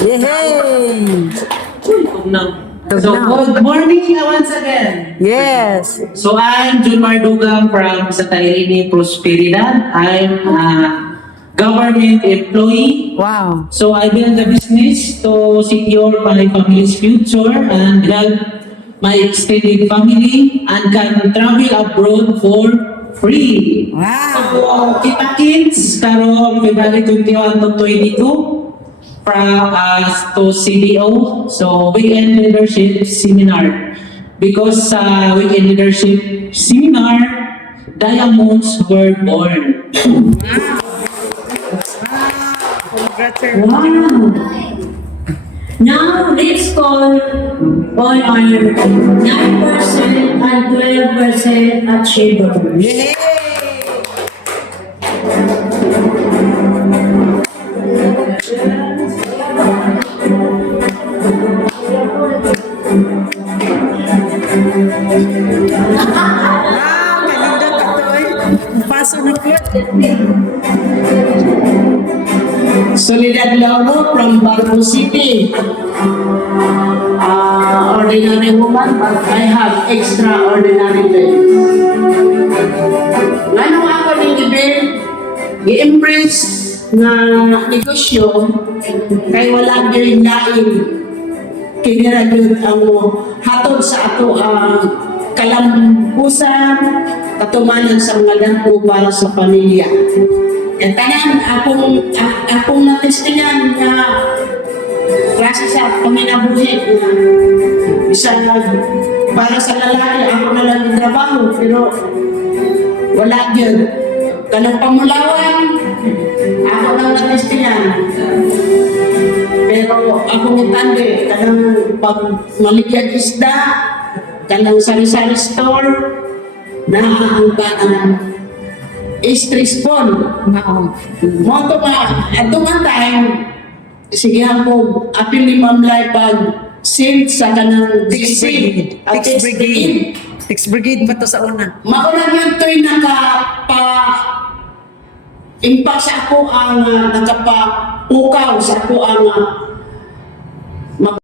Yay! So, good morning once again. Yes. So, I'm Jun Mardugang from Santa Irene Prosperidad. I'm a government employee. Wow. So, I build a business to secure my family's future and help my extended family and can travel abroad for free. Wow. So, kita kids, karong February 21 to 22, from us to CDO, so Weekend Leadership Seminar. Because sa Weekend Leadership Seminar, diamonds were born. Congratulations. Wow! Now, let's call all our 9% and 12% achievers. Yay! Wow, kanindot ato eh. Paso na po. Soledad Lauro from Barco City. Ordinary woman, but I have extraordinary days. Ngano ako ning ibig, i-embrace na negosyo, kay wala gyud lain kinira gyud ang hatod sa ato ang kalambusan, katumanan sa mga dako para sa pamilya. Yan tanan akong natistingan nga klase sa paminabuhi na isa para sa lalaki ako na lang yung trabaho pero wala yun. Kanang pamulawan ako lang natistingan. Pero ako nitandi kanang pag maligyan isda kanang sari-sari store na ang stress phone. Mo to ba, ato man time, sige ako, apil ni Ma'am Lai pag send sa kanang Six Brigade. at Six Brigade. Six Brigade pa to sa una. Mauna yun to'y impact sa ako ang nakapapukaw sa ako ang